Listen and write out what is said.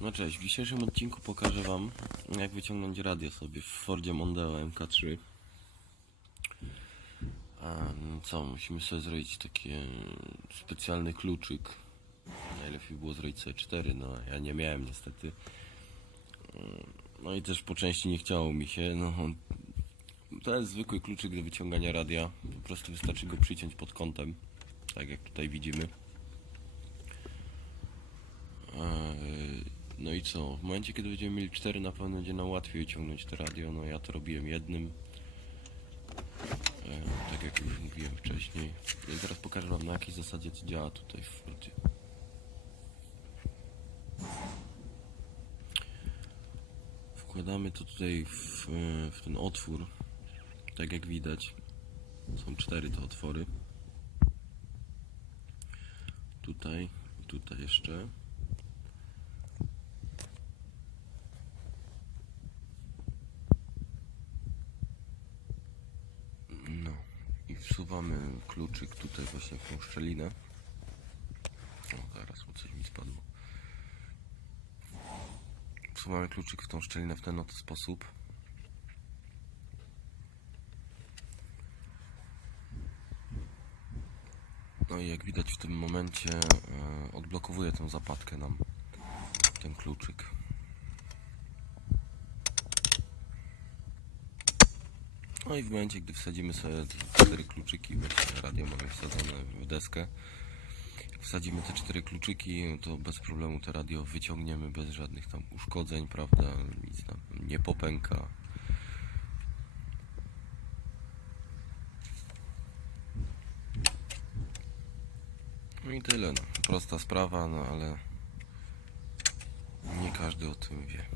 No cześć, w dzisiejszym odcinku pokażę Wam jak wyciągnąć radio sobie w Fordzie Mondeo MK3 A, no co, musimy sobie zrobić taki specjalny kluczyk. Najlepiej było zrobić sobie 4, no ja nie miałem niestety. No i też po części nie chciało mi się, no To jest zwykły kluczyk do wyciągania radia. Po prostu wystarczy go przyciąć pod kątem Tak jak tutaj widzimy. Eee, No i co? W momencie, kiedy będziemy mieli 4, na pewno będzie nam łatwiej wyciągnąć to radio. No ja to robiłem jednym. Eee, Tak jak już mówiłem wcześniej. I teraz pokażę wam na jakiej zasadzie to działa tutaj w Fordzie. Wkładamy to tutaj w, e, w ten otwór. Tak jak widać. Są cztery te otwory. Tutaj, tutaj jeszcze. No i wsuwamy kluczyk tutaj właśnie w tą szczelinę. O, zaraz, bo coś mi spadło. Wsuwamy kluczyk w tą szczelinę w ten oto sposób. No i jak widać w tym momencie e, odblokowuje tę zapadkę nam ten kluczyk. No i w momencie, gdy wsadzimy sobie te cztery kluczyki, właśnie radio mamy wsadzone w deskę, wsadzimy te cztery kluczyki, to bez problemu to radio wyciągniemy bez żadnych tam uszkodzeń, prawda, nic tam nie popęka. No i tyle, no. Prosta sprawa, no ale nie każdy o tym wie.